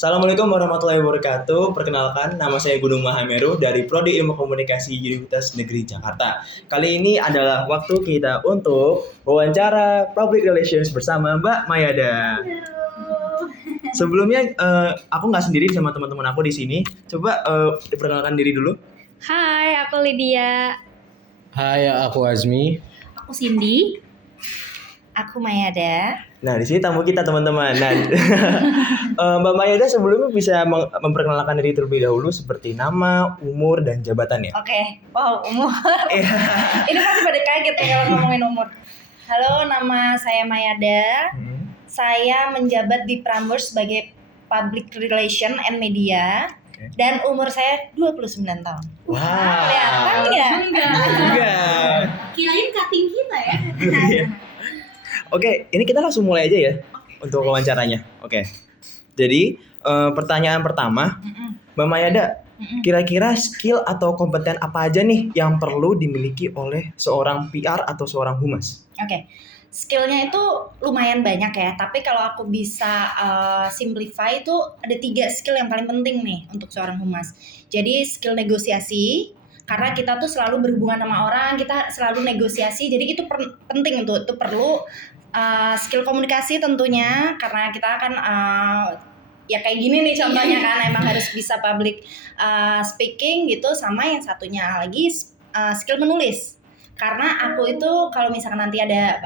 Assalamualaikum warahmatullahi wabarakatuh. Perkenalkan, nama saya Gunung Mahameru dari Prodi Ilmu Komunikasi Universitas Negeri Jakarta. Kali ini adalah waktu kita untuk wawancara Public Relations bersama Mbak Mayada. Sebelumnya, aku nggak sendiri sama teman-teman aku di sini. Coba diperkenalkan diri dulu. Hai, aku Lydia. Hai, aku Azmi. Aku Cindy. Aku Mayada. Nah, di sini tamu kita teman-teman. Nah, Mbak Mayada sebelumnya bisa memperkenalkan diri terlebih dahulu seperti nama, umur, dan jabatannya. Oke. Wow, umur. Iya. Ini pasti pada kaget ya kalau ngomongin umur. Halo, nama saya Mayada. Saya menjabat di Prambors sebagai Public Relation and Media. Dan umur saya 29 tahun. Wow. Kelihatan nggak? Enggak. Kirain cutting kita ya. Oke, ini kita langsung mulai aja ya untuk wawancaranya. Oke. Jadi pertanyaan pertama, Mbak Mayada, kira-kira skill atau kompeten apa aja nih yang perlu dimiliki oleh seorang PR atau seorang humas? Oke. Skillnya itu lumayan banyak ya, tapi kalau aku bisa simplify itu ada 3 skill yang paling penting nih untuk seorang humas. Jadi skill negosiasi, karena kita tuh selalu berhubungan sama orang, kita selalu negosiasi, jadi itu penting itu perlu. Skill komunikasi tentunya, karena kita kan ya kayak gini nih contohnya kan, emang harus bisa public speaking gitu. Sama yang satunya lagi skill menulis, karena aku itu kalau misalkan nanti ada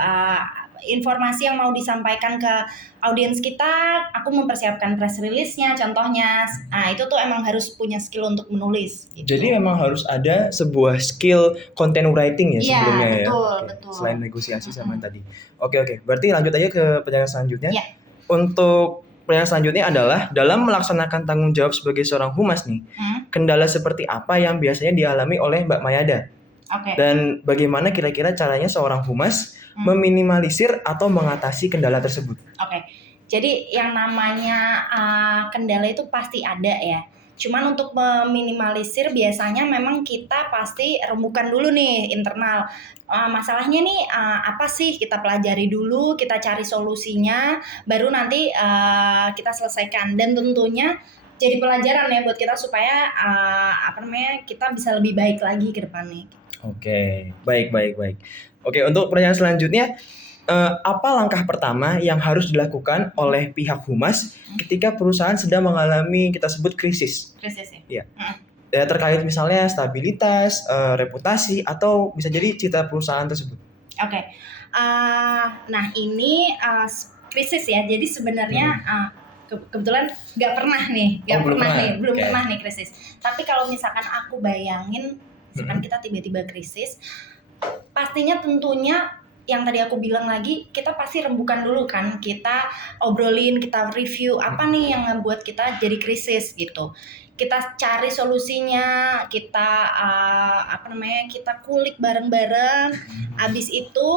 informasi yang mau disampaikan ke audiens kita, aku mempersiapkan press release-nya contohnya. Nah, itu tuh emang harus punya skill untuk menulis gitu. Jadi memang harus ada sebuah skill content writing ya sebelumnya ya. Betul. Selain negosiasi sama yang tadi. Oke. Berarti lanjut aja ke pertanyaan selanjutnya. Ya. Untuk pertanyaan selanjutnya adalah dalam melaksanakan tanggung jawab sebagai seorang humas nih, kendala seperti apa yang biasanya dialami oleh Mbak Mayada? Oke. Dan bagaimana kira-kira caranya seorang humas meminimalisir atau mengatasi kendala tersebut? Oke. Jadi yang namanya kendala itu pasti ada ya. Cuman untuk meminimalisir biasanya memang kita pasti rembukan dulu nih internal. Masalahnya nih apa sih, kita pelajari dulu, kita cari solusinya, baru nanti kita selesaikan. Dan tentunya jadi pelajaran ya buat kita supaya kita bisa lebih baik lagi ke depannya. Oke, baik. Oke, untuk pertanyaan selanjutnya, apa langkah pertama yang harus dilakukan oleh pihak humas ketika perusahaan sedang mengalami kita sebut krisis? Krisis ya? Iya. Ya, terkait misalnya stabilitas, reputasi, atau bisa jadi citra perusahaan tersebut. Oke. Nah ini krisis ya. Jadi sebenarnya kebetulan belum pernah nih krisis. Tapi kalau misalkan aku bayangin, misalkan kita tiba-tiba krisis, pastinya tentunya yang tadi aku bilang lagi, kita pasti rembukan dulu kan, kita obrolin, kita review apa nih yang ngebuat kita jadi krisis gitu. Kita cari solusinya, kita kita kulik bareng-bareng. Abis itu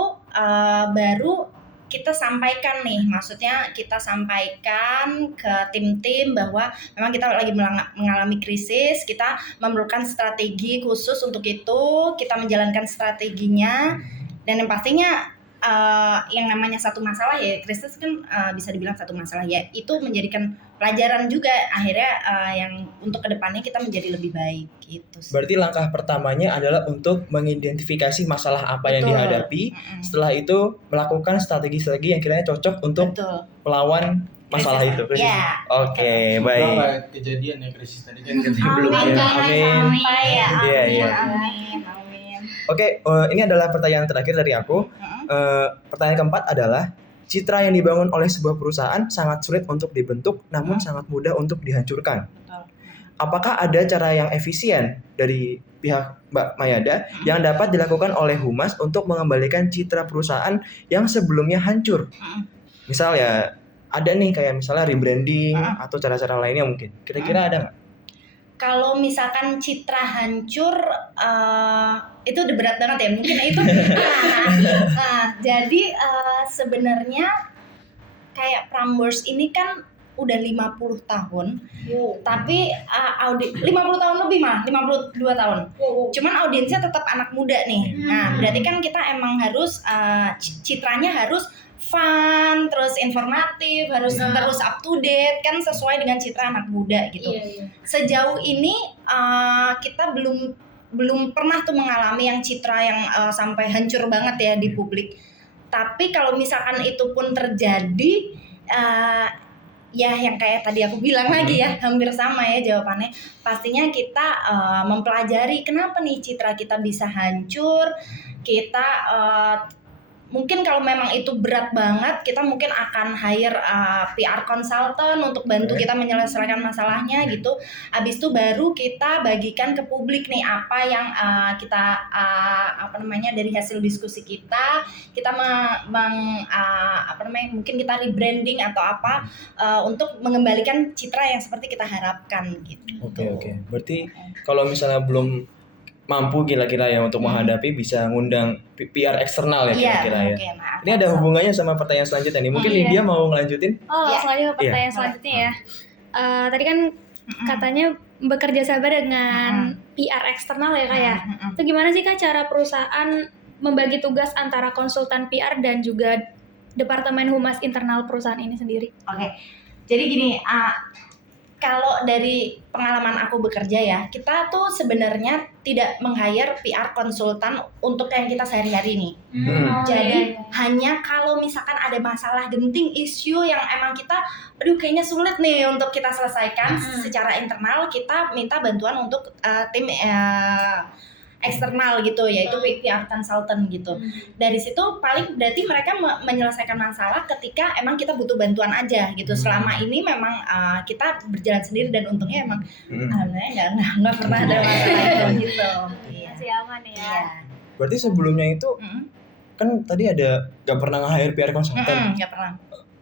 baru kita sampaikan nih, maksudnya kita sampaikan ke tim-tim bahwa memang kita lagi mengalami krisis, kita memerlukan strategi khusus untuk itu, kita menjalankan strateginya, dan yang pastinya yang namanya satu masalah ya, krisis kan bisa dibilang satu masalah ya, itu menjadikan pelajaran juga akhirnya yang untuk kedepannya kita menjadi lebih baik gitu. Berarti langkah pertamanya adalah untuk mengidentifikasi masalah apa yang dihadapi. Setelah itu melakukan strategi-strategi yang kiranya cocok untuk melawan masalah itu. Ya. Oke, baik. Berapa kejadian ya krisis tadi kan belum ya. Amin. Oke, ini adalah pertanyaan terakhir dari aku. Pertanyaan keempat adalah, citra yang dibangun oleh sebuah perusahaan sangat sulit untuk dibentuk, namun sangat mudah untuk dihancurkan. Apakah ada cara yang efisien dari pihak Mbak Mayada yang dapat dilakukan oleh humas untuk mengembalikan citra perusahaan yang sebelumnya hancur? Misal ya, ada nih kayak misalnya rebranding atau cara-cara lainnya mungkin. Kira-kira ada nggak? Kalau misalkan citra hancur, itu udah berat banget ya, mungkin itu. Jadi sebenarnya kayak Prambors ini kan udah 50 tahun, tapi 50 tahun lebih mah, 52 tahun. Cuman audiensnya tetap anak muda nih. Nah, berarti kan kita emang harus citranya harus fun, terus informatif, harus terus up to date kan sesuai dengan citra anak muda gitu. Sejauh ini kita belum pernah tuh mengalami yang citra yang sampai hancur banget ya di publik. Tapi kalau misalkan itu pun terjadi, ya yang kayak tadi aku bilang lagi ya, hampir sama ya jawabannya. Pastinya kita mempelajari kenapa nih citra kita bisa hancur. Kita mungkin kalau memang itu berat banget, kita mungkin akan hire PR consultant untuk bantu kita menyelesaikan masalahnya gitu. Abis itu baru kita bagikan ke publik nih apa yang kita dari hasil diskusi kita mungkin kita rebranding atau apa untuk mengembalikan citra yang seperti kita harapkan gitu. Oke. Berarti kalau misalnya belum mampu kira-kira ya untuk menghadapi, bisa ngundang PR eksternal ya kira-kira ya. Ini ada hubungannya sama pertanyaan selanjutnya nih. Mungkin Lydia mau ngelanjutin? Selanjutnya pertanyaan selanjutnya ya. Tadi kan katanya bekerja sama dengan PR eksternal ya Kak ya. Itu gimana sih Kak cara perusahaan membagi tugas antara konsultan PR dan juga departemen humas internal perusahaan ini sendiri? Oke. Jadi gini, kalau dari pengalaman aku bekerja ya, kita tuh sebenarnya tidak meng-hire PR konsultan untuk yang kita sehari-hari nih. Jadi hanya kalau misalkan ada masalah genting, isu yang emang kita, kayaknya sulit nih untuk kita selesaikan secara internal, kita minta bantuan untuk tim eksternal gitu, yaitu PR consultant gitu. Dari situ paling berarti mereka menyelesaikan masalah ketika emang kita butuh bantuan aja gitu. Selama ini memang kita berjalan sendiri dan untungnya emang alhamdulillah nggak pernah ada masalah gitu. Masih aman ya. Berarti sebelumnya itu kan tadi ada nggak pernah nge-hire PR consultant. Nggak pernah.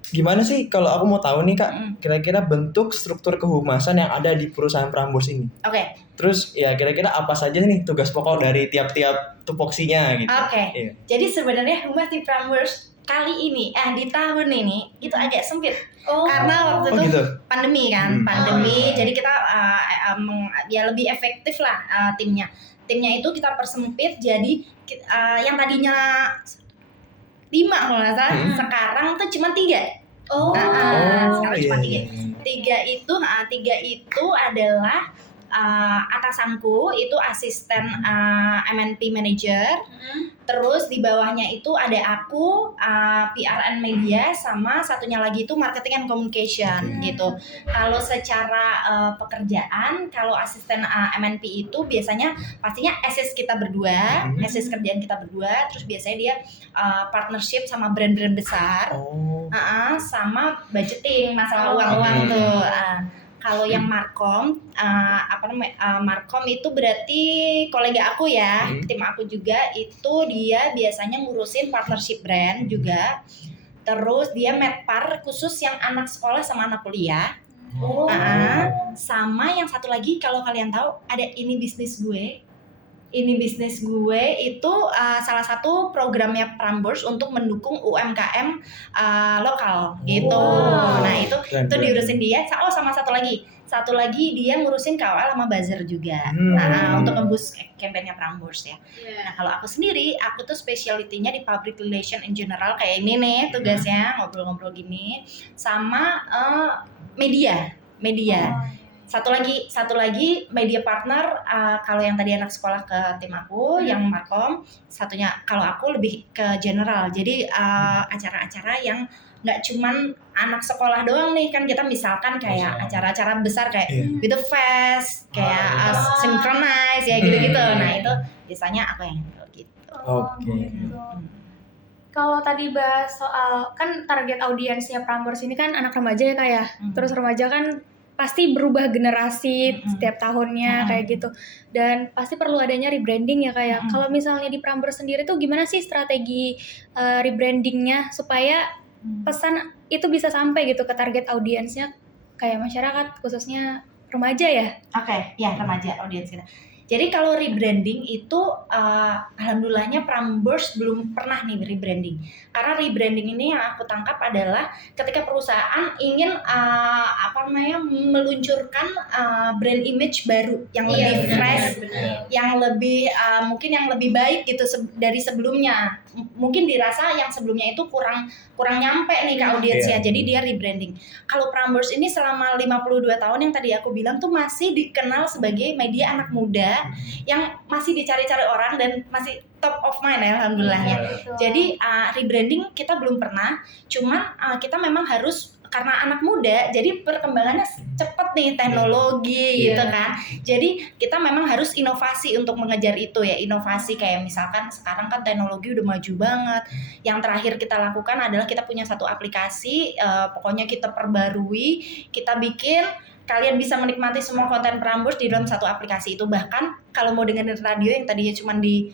Gimana sih kalau aku mau tahu nih Kak, kira-kira bentuk struktur kehumasan yang ada di perusahaan Prambors ini? Oke. Terus ya kira-kira apa saja nih tugas pokok dari tiap-tiap tupoksinya gitu? Oke. Jadi sebenarnya humas di Prambors kali ini, di tahun ini itu agak sempit. Karena waktu itu gitu? pandemi kan, jadi kita ya lebih efektif lah timnya. Timnya itu kita persempit jadi yang tadinya 5 kalau nggak salah, sekarang tuh cuma 3. Sekarang cuma 3. 3 itu adalah atasanku itu asisten MNP manager. Terus di bawahnya itu ada aku PR and media, sama satunya lagi itu marketing and communication gitu. Kalau secara pekerjaan, kalau asisten MNP itu biasanya pastinya assist kita berdua, assist kerjaan kita berdua. Terus biasanya dia partnership sama brand-brand besar, sama budgeting, masalah uang-uang tuh. Kalau yang Markom, Markom itu berarti kolega aku ya, tim aku juga, itu dia biasanya ngurusin partnership brand juga. Terus dia medpar khusus yang anak sekolah sama anak kuliah. Sama yang satu lagi kalau kalian tahu ada Ini Bisnis Gue. Ini Bisnis Gue itu salah satu programnya Prambors untuk mendukung UMKM lokal gitu. Nah itu diurusin dia. Sama satu lagi dia ngurusin KOL sama buzzer juga. Untuk nge-boost campaign-nya Prambors ya. Nah kalau aku sendiri, aku tuh specialty-nya di public relation in general, kayak ini nih tugasnya, ngobrol-ngobrol gini, sama media. Satu lagi media partner. Kalau yang tadi anak sekolah ke tim aku yang Markom, satunya kalau aku lebih ke general. Jadi acara-acara yang nggak cuman anak sekolah doang nih, kan kita misalkan kayak acara-acara besar kayak gitu fest, kayak synchronize ya gitu-gitu. Nah itu biasanya aku yang handle gitu. Kalau tadi bahas soal kan target audiensnya Prambors ini kan anak remaja ya Kak ya. Terus remaja kan pasti berubah generasi setiap tahunnya kayak gitu, dan pasti perlu adanya rebranding ya kayak. Kalau misalnya di Prambors sendiri tuh gimana sih strategi rebrandingnya supaya pesan itu bisa sampai gitu ke target audiensnya kayak masyarakat, khususnya remaja ya? Oke, ya remaja audiens kita. Jadi kalau rebranding itu alhamdulillahnya Prambors belum pernah nih rebranding. Karena rebranding ini yang aku tangkap adalah ketika perusahaan ingin meluncurkan brand image baru yang lebih fresh, yang lebih mungkin yang lebih baik gitu dari sebelumnya mungkin dirasa yang sebelumnya itu kurang nyampe nih ke audiensnya. Jadi dia rebranding. Kalau Prambors ini selama 52 tahun yang tadi aku bilang tuh masih dikenal sebagai media anak muda yang masih dicari-cari orang dan masih top of mind ya, alhamdulillah ya. Jadi rebranding kita belum pernah, cuman kita memang harus karena anak muda, jadi perkembangannya cepet nih teknologi gitu kan. Jadi kita memang harus inovasi untuk mengejar itu ya. Inovasi kayak misalkan sekarang kan teknologi udah maju banget. Yang terakhir kita lakukan adalah kita punya satu aplikasi, pokoknya kita perbarui, kita bikin kalian bisa menikmati semua konten Prambors di dalam satu aplikasi itu. Bahkan kalau mau dengerin radio yang tadinya cuma di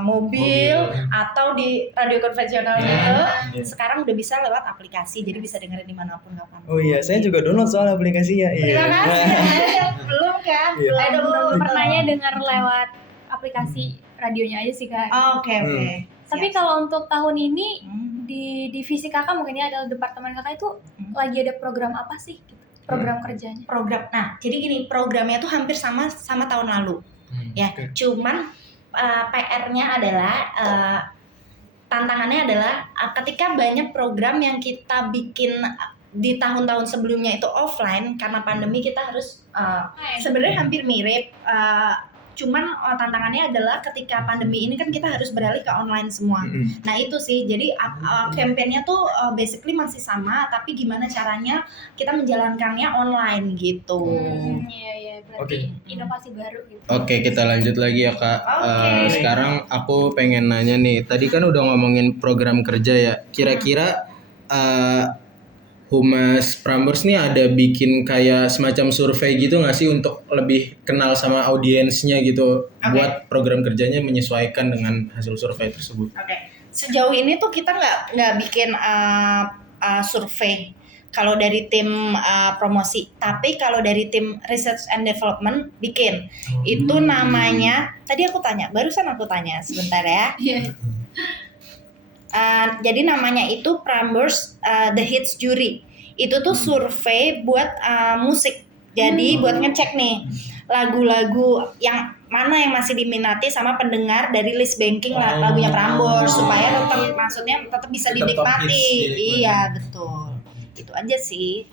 mobil atau di radio konvensional gitu, sekarang udah bisa lewat aplikasi, jadi bisa dengerin dimanapun kapan. Oh iya, saya juga download soal aplikasinya. Terima kasih. Belum kan? Belum pernahnya dengar lewat aplikasi radionya aja sih Kak. Oke. Tapi kalau untuk tahun ini di divisi kakak mungkin ya adalah departemen kakak itu lagi ada program apa sih? Program kerjanya? Nah jadi gini, programnya tuh hampir sama tahun lalu ya. Cuman PR-nya adalah tantangannya adalah ketika banyak program yang kita bikin di tahun-tahun sebelumnya itu offline karena pandemi, kita harus sebenarnya hampir mirip. Cuman tantangannya adalah ketika pandemi ini kan kita harus beralih ke online semua. Nah itu sih, jadi campaign-nya tuh basically masih sama, tapi gimana caranya kita menjalankannya online gitu. Iya, berarti inovasi baru gitu. Oke, kita lanjut lagi ya Kak. Sekarang aku pengen nanya nih, tadi kan udah ngomongin program kerja ya. Kira-kira Humas Prambors nih ada bikin kayak semacam survei gitu nggak sih untuk lebih kenal sama audiensnya gitu, buat program kerjanya menyesuaikan dengan hasil survei tersebut? Sejauh ini tuh kita nggak bikin survei kalau dari tim promosi, tapi kalau dari tim research and development bikin. Itu namanya, tadi barusan aku tanya sebentar ya. Jadi namanya itu Prambors The Hits Jury. Itu tuh survei buat musik. Jadi buat ngecek nih lagu-lagu yang mana yang masih diminati sama pendengar dari list banking lagunya Prambors, supaya tetap bisa dinikmati. Iya betul. Itu aja sih.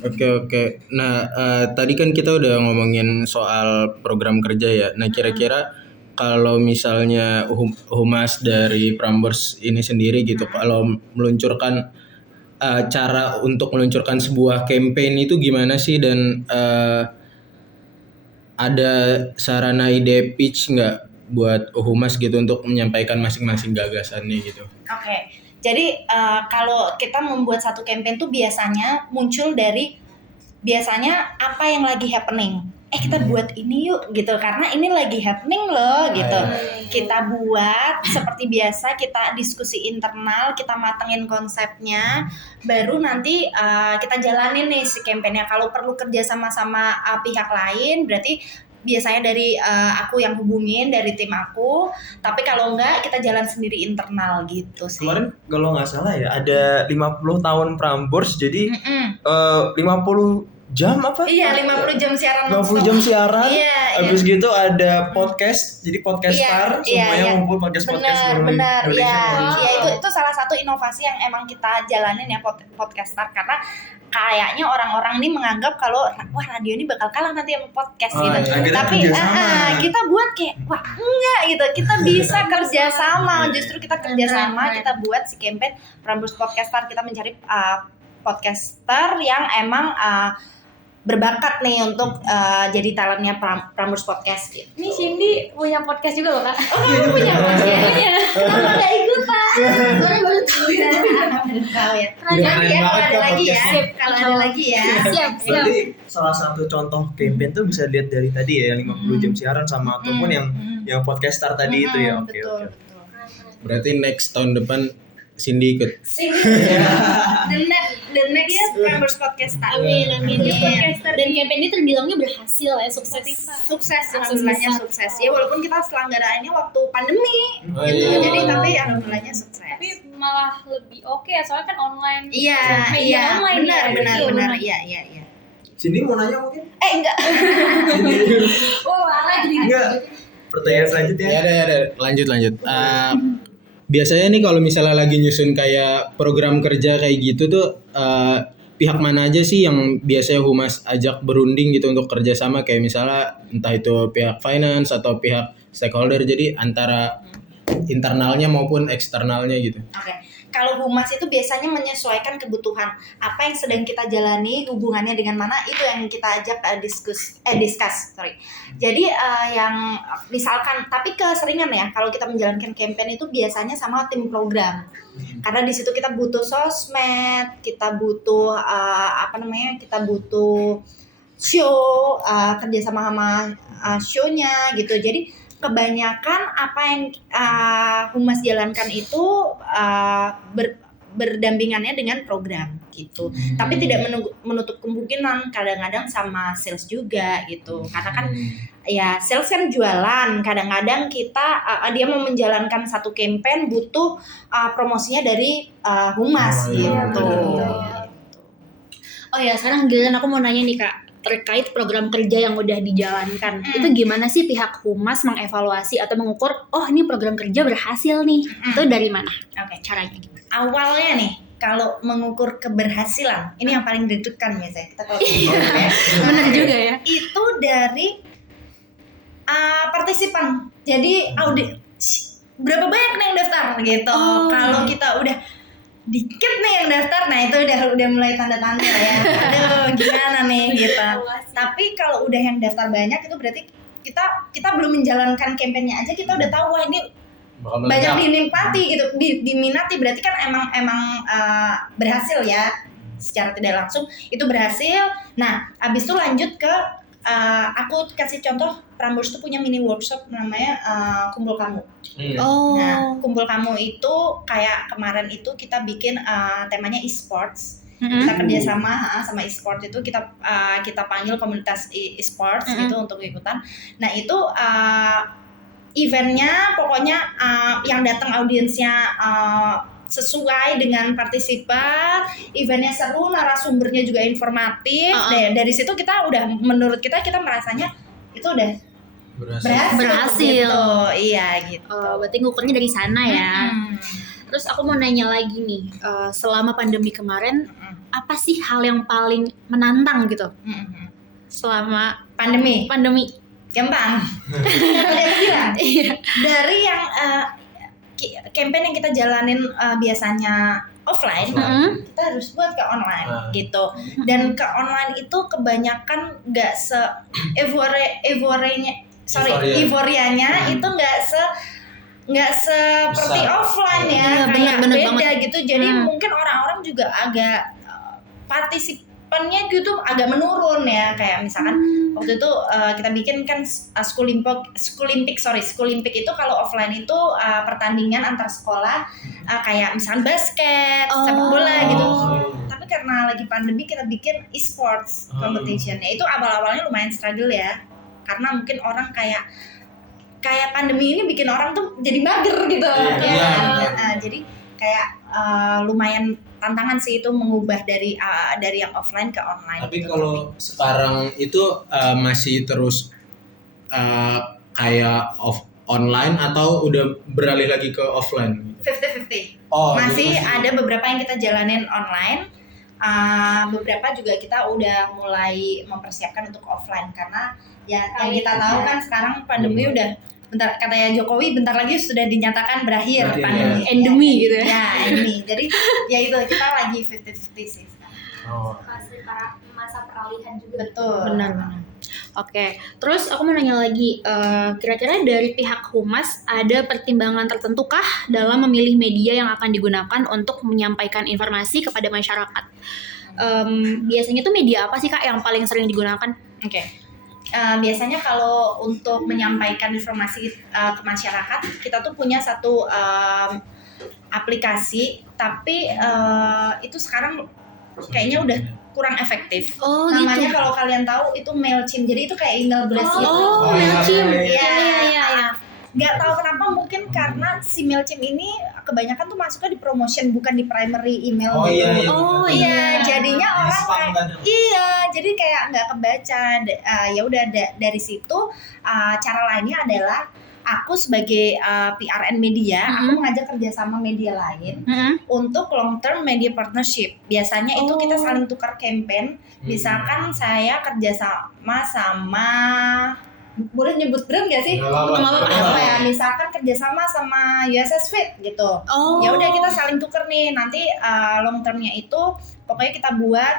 Oke. Nah tadi kan kita udah ngomongin soal program kerja ya. Nah kira-kira kalau misalnya humas dari Prambors ini sendiri gitu, kalau meluncurkan cara untuk meluncurkan sebuah campaign itu gimana sih, dan ada sarana ide pitch nggak buat humas gitu untuk menyampaikan masing-masing gagasannya gitu? Oke. Jadi kalau kita membuat satu campaign tuh biasanya muncul dari apa yang lagi happening. Kita buat ini yuk gitu, karena ini lagi happening loh gitu. Kita buat seperti biasa, kita diskusi internal, kita matengin konsepnya, baru nanti kita jalanin nih si campaignnya. Kalau perlu kerja sama pihak lain, berarti biasanya dari aku yang hubungin dari tim aku, tapi kalau enggak kita jalan sendiri internal gitu sih. Kemarin kalau nggak salah ya ada 50 tahun Prambors, jadi 50 jam apa? Iya, 50 jam siaran 50 jam siaran. Iya. Habis gitu ada podcast, jadi podcaster semuanya ngumpul podcast benar. Iya, itu salah satu inovasi yang emang kita jalanin ya, podcaster, karena kayaknya orang-orang ini menganggap kalau wah radio ini bakal kalah nanti sama podcast gitu. Tapi kita buat kayak wah enggak gitu. Kita bisa kerjasama, justru kita kerjasama, kita buat si campaign Prambors Podcaster. Kita mencari podcaster yang emang berbakat nih untuk jadi talentnya Prambors Podcast gitu. Ini Cindy punya podcast juga loh Kak. Kamu punya podcast? Kamu gak ikutan? Orang baru tahu ya. Nanti ya kalau ada lagi ya. Kalau ada lagi ya. Siap. Berarti salah satu contoh campaign tuh bisa lihat dari tadi ya, 50 jam siaran sama ataupun yang podcaster tadi itu ya. Oke. Berarti next tahun depan Cindy ikut. The next Prambors Podcaster. Amin. Dan campaign ini terbilangnya berhasil ya, Sukses, alhamdulillahnya sukses. Ya walaupun kita selenggaraannya waktu pandemi gitu. Jadi tapi alhamdulillahnya sukses. Tapi malah lebih oke ya, soalnya kan online. Iya, online benar. Iya. Cindy mau nanya mungkin? Enggak. Enggak. Pertanyaan selanjutnya. Ya, lanjut. biasanya nih kalau misalnya lagi nyusun kayak program kerja kayak gitu tuh pihak mana aja sih yang biasanya humas ajak berunding gitu untuk kerjasama, kayak misalnya entah itu pihak finance atau pihak stakeholder, jadi antara internalnya maupun eksternalnya gitu. Oke. Kalau humas itu biasanya menyesuaikan kebutuhan apa yang sedang kita jalani, hubungannya dengan mana, itu yang kita ajak discuss. Jadi yang misalkan, tapi keseringan ya kalau kita menjalankan campaign itu biasanya sama tim program. Karena di situ kita butuh sosmed, kita butuh kita butuh show, kerjasama sama show-nya gitu. Jadi kebanyakan apa yang humas jalankan itu berdampingannya dengan program gitu. Tapi tidak menutup kemungkinan kadang-kadang sama sales juga gitu. Karena kan ya sales kan jualan. Kadang-kadang kita dia mau menjalankan satu campaign butuh promosinya dari humas gitu. Oh ya, sekarang giliran aku mau nanya nih Kak, terkait program kerja yang udah dijalankan. Itu gimana sih pihak humas mengevaluasi atau mengukur, oh ini program kerja berhasil nih? Itu dari mana? Oke. Caranya gimana? Awalnya nih, kalau mengukur keberhasilan, ini yang paling deg-degan biasanya kita kalau Benar juga ya. itu dari partisipan. Jadi audit berapa banyak nih yang daftar gitu. Kalau kita udah dikit nih yang daftar, nah itu udah mulai tanda-tanda ya. Aduh, gimana nih gitu. Tapi kalau udah yang daftar banyak itu berarti kita belum menjalankan kampanyenya aja kita udah tahu wah ini banyak dinikmati gitu, diminati, berarti kan emang berhasil ya. Secara tidak langsung itu berhasil. Nah, abis itu lanjut ke aku kasih contoh, Prambors tuh punya mini workshop namanya Kumpul Kamu. Nah, Kumpul Kamu itu kayak kemarin itu kita bikin temanya e-sports. Kita kerjasama sama e-sports itu kita panggil komunitas e-sports gitu untuk ikutan. Nah, itu eventnya pokoknya yang datang audiensnya sesuai dengan partisipan, eventnya seru, narasumbernya juga informatif. Dari situ kita udah, menurut kita merasanya itu udah berhasil. Gitu. Iya gitu. Berarti ngukurnya dari sana ya. Terus aku mau nanya lagi nih, selama pandemi kemarin apa sih hal yang paling menantang gitu? Selama pandemi. Gampang. Dari yang campaign yang kita jalanin biasanya offline, kita harus buat ke online gitu. Dan ke online itu kebanyakan nggak se euforianya itu nggak seperti offline ya, kayak beda gitu. Jadi mungkin orang-orang juga agak partisipannya gitu agak menurun ya. Kayak misalkan waktu itu kita bikin kan Schoolympic itu kalau offline itu pertandingan antar sekolah, kayak misalkan basket, sepak bola gitu. Tapi karena lagi pandemi kita bikin e-sports competition. Ya itu awal-awalnya lumayan struggle ya. Karena mungkin orang kayak pandemi ini bikin orang tuh jadi mager gitu. Jadi kayak lumayan tantangan sih itu mengubah dari yang offline ke online. Tapi gitu. Kalau sekarang itu masih terus kayak online atau udah beralih lagi ke offline? 50-50. Masih ada beberapa yang kita jalanin online. Beberapa juga kita udah mulai mempersiapkan untuk offline karena ya yang kita tahu kan sekarang pandemi udah katanya Jokowi bentar lagi sudah dinyatakan berakhir pandemi. Endemi gitu ya. Ya, endemi. Jadi ya itu kita lagi 50-50 sih. Masa peralihan juga. Betul. Benar. Oke, terus aku mau nanya lagi, kira-kira dari pihak humas ada pertimbangan tertentu kah dalam memilih media yang akan digunakan untuk menyampaikan informasi kepada masyarakat? Biasanya tuh media apa sih Kak yang paling sering digunakan? Oke. Biasanya kalau untuk menyampaikan informasi ke masyarakat, kita tuh punya satu aplikasi, tapi itu sekarang kayaknya udah kurang efektif. Namanya gitu. Kalau kalian tahu itu Mailchimp. Jadi itu kayak email blast gitu. Mailchimp. Iya. Nggak tahu kenapa, mungkin karena si Mailchimp ini kebanyakan tuh masuknya di promotion bukan di primary email. Iya. Jadinya orang jadi kayak nggak kebaca. Ya udah dari situ cara lainnya adalah aku sebagai PRN media, aku mengajak kerjasama media lain untuk long term media partnership. Biasanya itu kita saling tukar campaign. Misalkan saya kerjasama sama, boleh nyebut brand gak sih? Ya, misalkan kerjasama sama USS Fit gitu. Ya udah kita saling tuker nih. Nanti long termnya itu pokoknya kita buat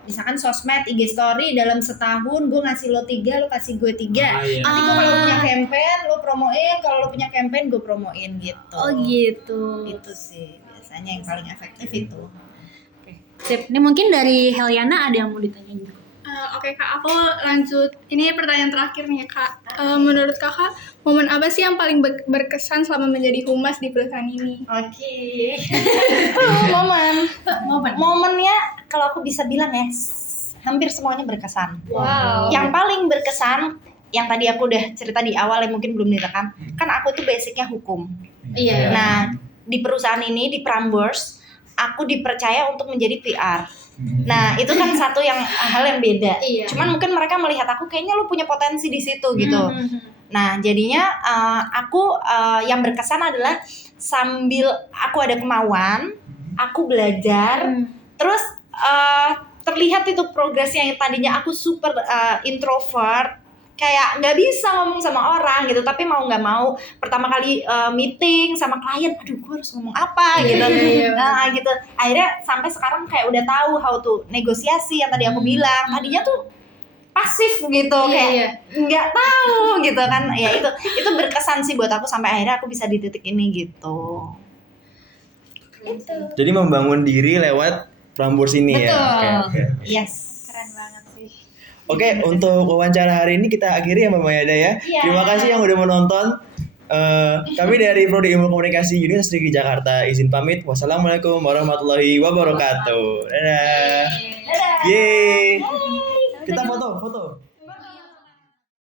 misalkan sosmed, IG story dalam setahun gue ngasih lo 3, lo kasih gue 3. Nanti gue kalau punya campaign lo promoin, kalau lo punya campaign gue promoin gitu. Gitu. Itu sih biasanya yang paling efektif itu. Sip. Ini mungkin dari Heliana ada yang mau ditanyain juga. Oke Kak, aku lanjut. Ini pertanyaan terakhir nih Kak. Menurut Kakak, momen apa sih yang paling berkesan selama menjadi humas di perusahaan ini? Oke. Momennya kalau aku bisa bilang ya, hampir semuanya berkesan. Wow. Yang paling berkesan, yang tadi aku udah cerita di awal yang mungkin belum direkam, kan aku tuh basicnya hukum. Iya. Nah, di perusahaan ini, di Prambors, aku dipercaya untuk menjadi PR. Nah, itu kan satu hal yang beda. Iya. Cuman mungkin mereka melihat aku kayaknya lu punya potensi di situ gitu. Nah, jadinya aku yang berkesan adalah sambil aku ada kemauan, aku belajar, terus terlihat itu progresnya yang tadinya aku super introvert, kayak nggak bisa ngomong sama orang gitu, tapi mau nggak mau pertama kali meeting sama klien, aduh gue harus ngomong apa gitu. Nah gitu, akhirnya sampai sekarang kayak udah tahu how to negosiasi yang tadi aku bilang. Tadinya tuh pasif gitu, kayak nggak tahu gitu kan. Ya itu berkesan sih buat aku sampai akhirnya aku bisa di titik ini gitu. Jadi membangun diri lewat Prambors ini. Betul. Ya. Oke. Yes. Keren banget sih. Oke, untuk wawancara hari ini kita akhiri ya Mbak Mayada ya. Terima kasih yang udah menonton. Kami dari Prodi Ilmu Komunikasi Universitas Negeri Jakarta izin pamit. Wassalamualaikum warahmatullahi wabarakatuh. Dadah. Yeay. Kita foto.